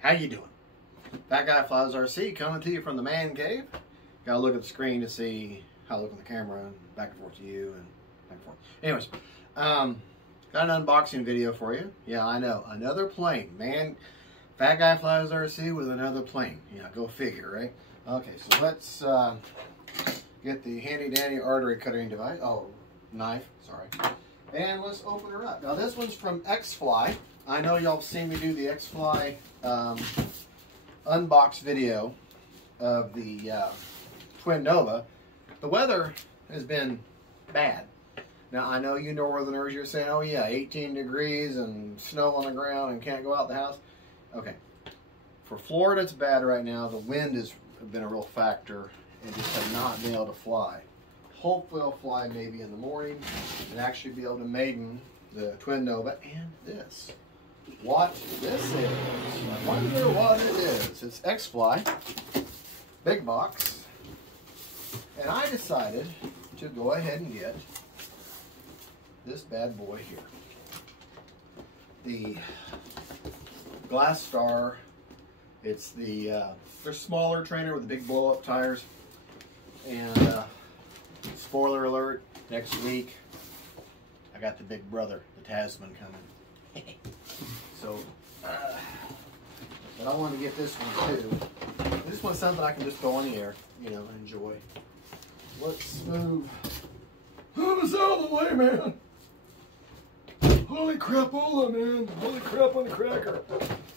How you doing? That guy Flies RC coming to you from the man cave. Gotta look at the screen to see how I look on the camera and back and forth to you and back and forth. Anyways, got an unboxing video for you. Yeah, I know, another plane. Man, Fat Guy Flies RC with another plane. Yeah, go figure, right? Okay, so let's get the handy dandy artery cutting device. Oh, knife, sorry. And let's open her up. Now this one's from Xfly. I know y'all have seen me do the Xfly unbox video of the Twin Nova. The weather has been bad. Now I know you northerners, you're saying, oh yeah, 18 degrees and snow on the ground and can't go out the house. Okay, for Florida it's bad right now. The wind has been a real factor and just have not been able to fly. Hopefully I'll fly maybe in the morning and actually be able to maiden the Twin Nova and this. What this is. I wonder what it is. It's Xfly, big box. And I decided to go ahead and get this bad boy here. The Glastar. It's the they're smaller trainer with the big blow-up tires. And spoiler alert, next week I got the big brother, the Tasman, coming. So, but I want to get this one too. This one's something I can just go on the air, you know, and enjoy. Let's move. Move us out of the way, man. Holy crapola, man. Holy crap on the cracker.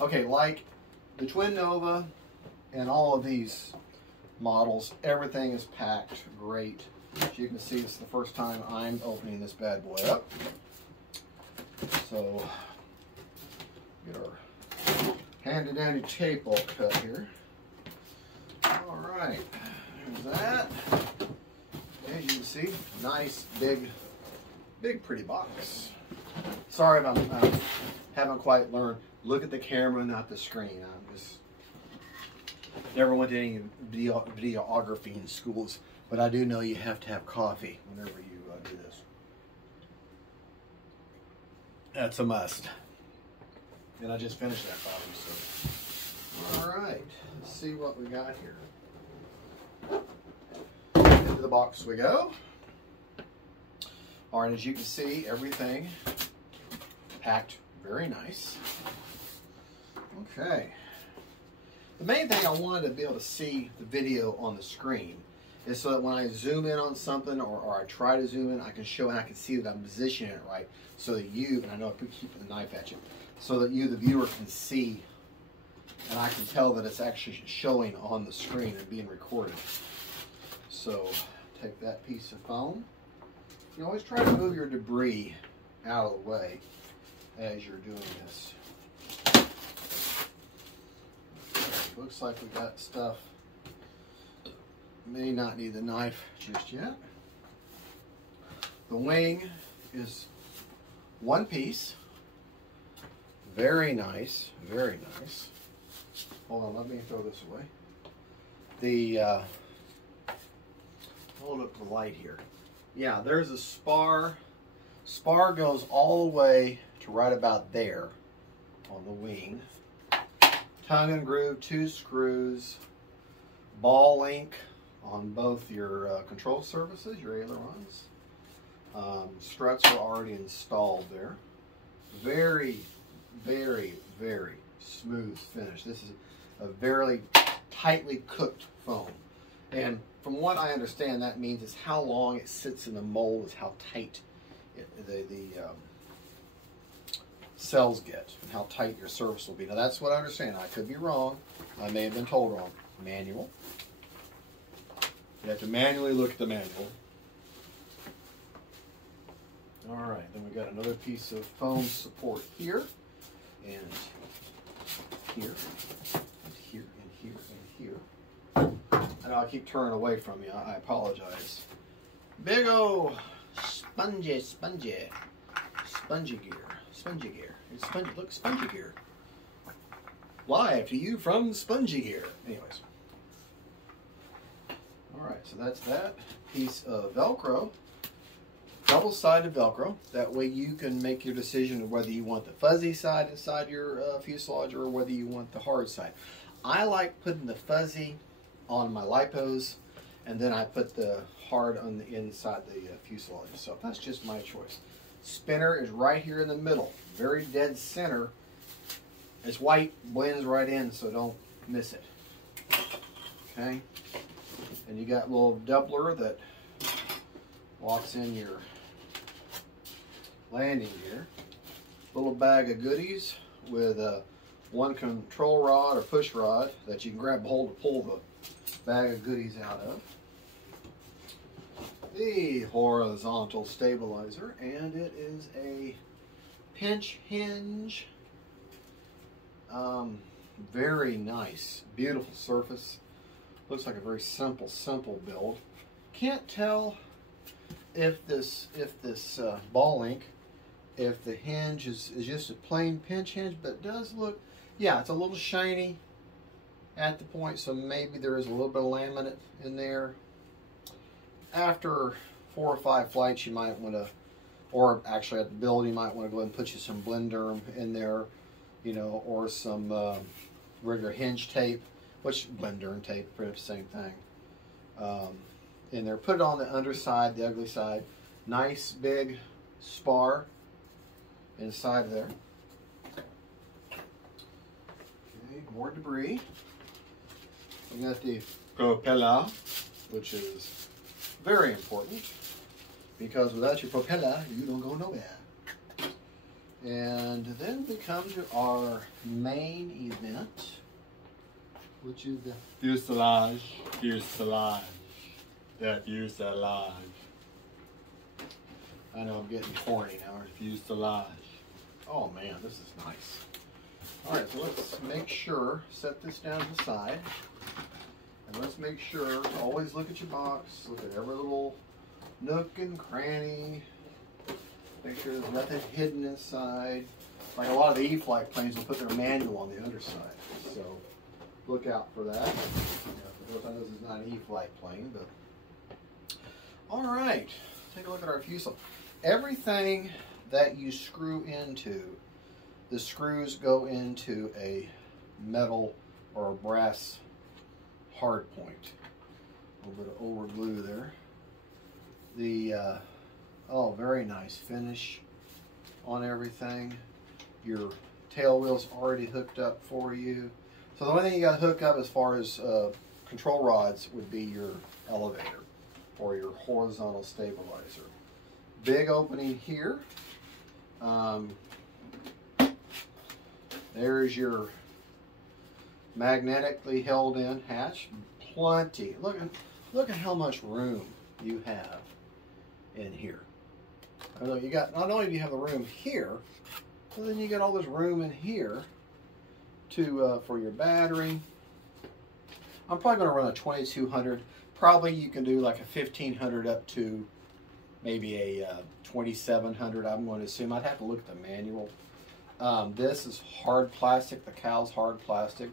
Okay, like the Twin Nova and all of these models, everything is packed great. As you can see, this is the first time I'm opening this bad boy up. So, get our handy dandy tape all cut here. Alright, there's that. As you can see, nice, big pretty box. Sorry if I haven't quite learned. Look at the camera, not the screen. I'm just never went to any videography in schools, but I do know you have to have coffee whenever you do this. That's a must. And I just finished that coffee, so. All right, let's see what we got here. Into the box we go. All right, as you can see, everything packed very nice. Okay. The main thing I wanted to be able to see the video on the screen is so that when I zoom in on something or I try to zoom in, I can show and I can see that I'm positioning it right so that you, and I know I keep the knife at you, so that you, the viewer, can see and I can tell that it's actually showing on the screen and being recorded. So take that piece of foam. You always try to move your debris out of the way as you're doing this. Looks like we got stuff. May not need the knife just yet. The wing is one piece. Very nice, very nice. Hold on, let me throw this away. The hold up the light here. Yeah, there's a spar. Spar goes all the way to right about there on the wing. Tongue and groove, 2 screws, ball link on both your control surfaces, your ailerons. Struts are already installed there. Very, very, very smooth finish. This is a very tightly cooked foam. And from what I understand, that means is how long it sits in the mold is how tight the cells get and how tight your surface will be. Now that's what I understand. I could be wrong. I may have been told wrong. Manual. You have to manually look at the manual. Alright, then we got another piece of foam support here, and here, and here, and here, and here. I know I keep turning away from you. I apologize. Big ol' spongy gear. Spongy gear. It's spongy. Look, spongy gear. Live to you from Spongy Gear. Anyways. Alright, so that's that piece of Velcro. double-sided Velcro. That way you can make your decision of whether you want the fuzzy side inside your fuselage or whether you want the hard side. I like putting the fuzzy on my lipos, and then I put the hard on the inside the fuselage. So that's just my choice. Spinner is right here in the middle, very dead center. It's white, blends right in, so don't miss it. Okay, and you got a little doubler that locks in your landing gear. Little bag of goodies with one control rod or push rod that you can grab hold to pull the bag of goodies out of. The horizontal stabilizer, and it is a pinch hinge. Very nice, beautiful surface. Looks like a very simple build. Can't tell if this ball link, if the hinge is just a plain pinch hinge, but it does look, yeah, it's a little shiny at the point, so maybe there is a little bit of laminate in there. After 4 or 5 flights, you might want to, or actually at the build, you might want to go ahead and put you some Blenderm in there, you know, or some regular hinge tape, which Blenderm tape, pretty much the same thing. In there, put it on the underside, the ugly side. Nice big spar inside of there. Okay, more debris. We got the propeller, which is very important because without your propeller, you don't go nowhere. And then we come to our main event, which is the fuselage. That fuselage. I know I'm getting corny now. Fuselage. Oh man, this is nice. All right, so let's make sure, set this down to the side. And let's make sure to always look at your box, look at every little nook and cranny. Make sure there's nothing hidden inside. Like a lot of the E-Fly planes will put their manual on the underside. So look out for that. Of course, I know this is not an E-Fly plane, but all right, take a look at our fuselage. Everything that you screw into, the screws go into a metal or a brass hard point. A little bit of over glue there. The oh, very nice finish on everything. Your tail wheel's already hooked up for you. So the only thing you got to hook up as far as control rods would be your elevator or your horizontal stabilizer. Big opening here. There's your magnetically held in hatch. Plenty. Look at how much room you have in here. I know you got, not only do you have the room here, but then you got all this room in here to for your battery. I'm probably going to run a 2200. Probably you can do like a 1500 up to maybe a 2700. I'm going to assume. I'd have to look at the manual. This is hard plastic. The cow's hard plastic.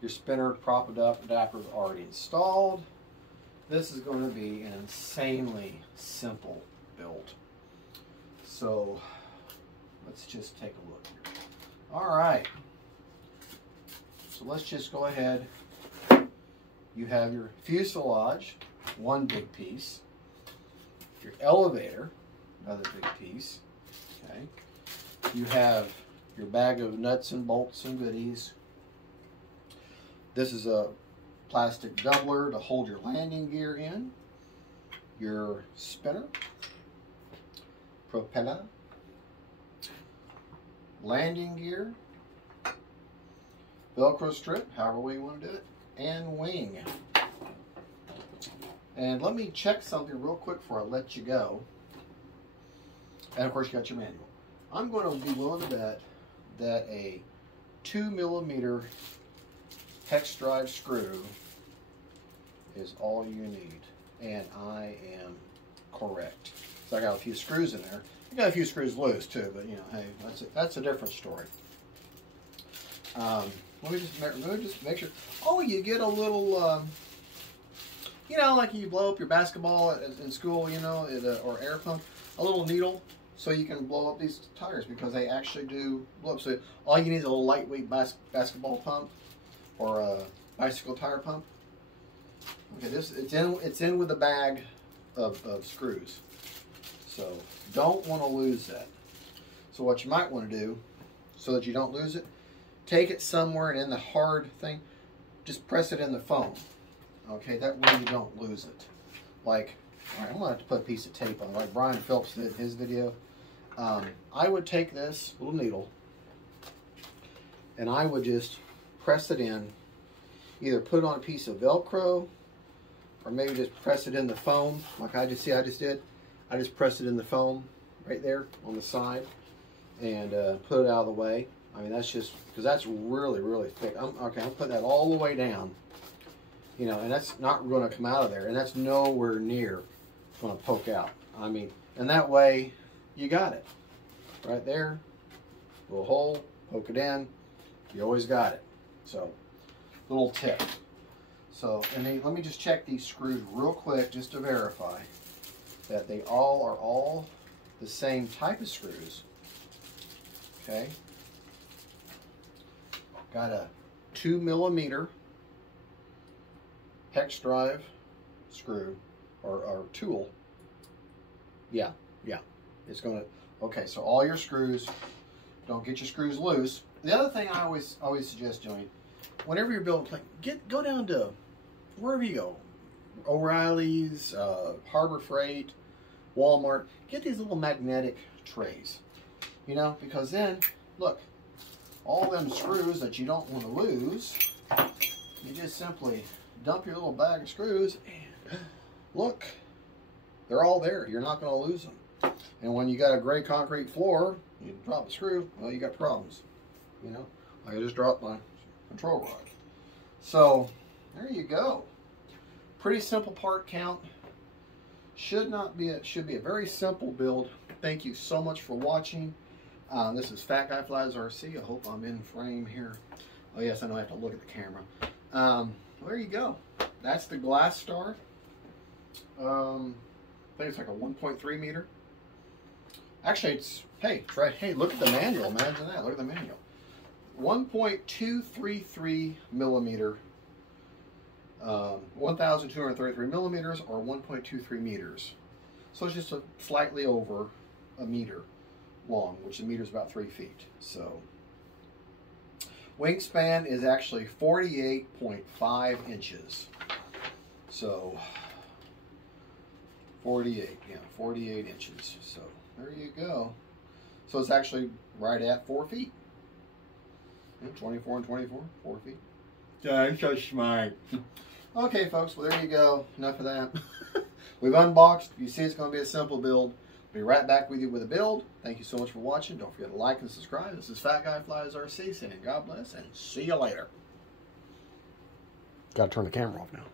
Your spinner propped up adapter is already installed. This is going to be an insanely simple build. So let's just take a look here. All right. So let's just go ahead. You have your fuselage, one big piece. Your elevator, another big piece. Okay. You have your bag of nuts and bolts and goodies. This is a plastic doubler to hold your landing gear in. Your spinner, propeller, landing gear, Velcro strip, however way you want to do it, and wing. And let me check something real quick before I let you go. And of course you got your manual. I'm going to be willing to bet that a 2mm hex drive screw is all you need. And I am correct. So I got a few screws in there. I got a few screws loose too, but you know, hey, that's a different story. Let me just make sure. Oh, you get a little, you know, like you blow up your basketball in school, you know, or air pump. a little needle so you can blow up these tires, because they actually do blow up. So all you need is a little lightweight basketball pump or a bicycle tire pump. Okay, it's in with a bag of screws. So don't want to lose that. So what you might want to do, so that you don't lose it, take it somewhere and in the hard thing, just press it in the foam. Okay, that way you don't lose it. Like, all right, I'm going to have to put a piece of tape on, like Brian Phelps did in his video. I would take this little needle and I would just press it in, either put it on a piece of Velcro or maybe just press it in the foam like I just did. I just pressed it in the foam right there on the side and put it out of the way. I mean, that's just because that's really, really thick. I'm putting that all the way down, you know, and that's not going to come out of there, and that's nowhere near going to poke out. I mean, and that way you got it right there, little hole, poke it in, you always got it. So, little tip. So, and then let me just check these screws real quick just to verify that they all are all the same type of screws. Okay. Got a 2mm hex drive screw or tool. Yeah. It's gonna. Okay, so all your screws. Don't get your screws loose. The other thing I always suggest doing, whenever you're building a plane, go down to wherever you go, O'Reilly's, Harbor Freight, Walmart. Get these little magnetic trays. You know, because then look, all them screws that you don't want to lose, you just simply dump your little bag of screws and look, they're all there. You're not going to lose them. And when you got a gray concrete floor, you drop a screw, well, you got problems. You know, like I just dropped my control rod. So there you go. Pretty simple part count. Should be a very simple build. Thank you so much for watching. This is Fat Guy Flies RC. I hope I'm in frame here. Oh yes, I know I have to look at the camera. Well, there you go. That's the Glastar. I think it's like a 1.3 meter. Actually, it's right. Hey, look at the manual. Imagine that. Look at the manual. 1.233 millimeter. 1,233 millimeters or 1.23 meters. So it's just slightly over a meter long, which the meter is about 3 feet. So wingspan is actually 48.5 inches. So 48 inches. So there you go. So it's actually right at 4 feet. 24 and 24, 4 feet. Yeah, I'm so smart. Okay, folks, well, there you go. Enough of that. We've unboxed. You see, it's going to be a simple build. Be right back with you with a build. Thank you so much for watching. Don't forget to like and subscribe. This is Fat Guy Flies RC saying God bless and see you later. Got to turn the camera off now.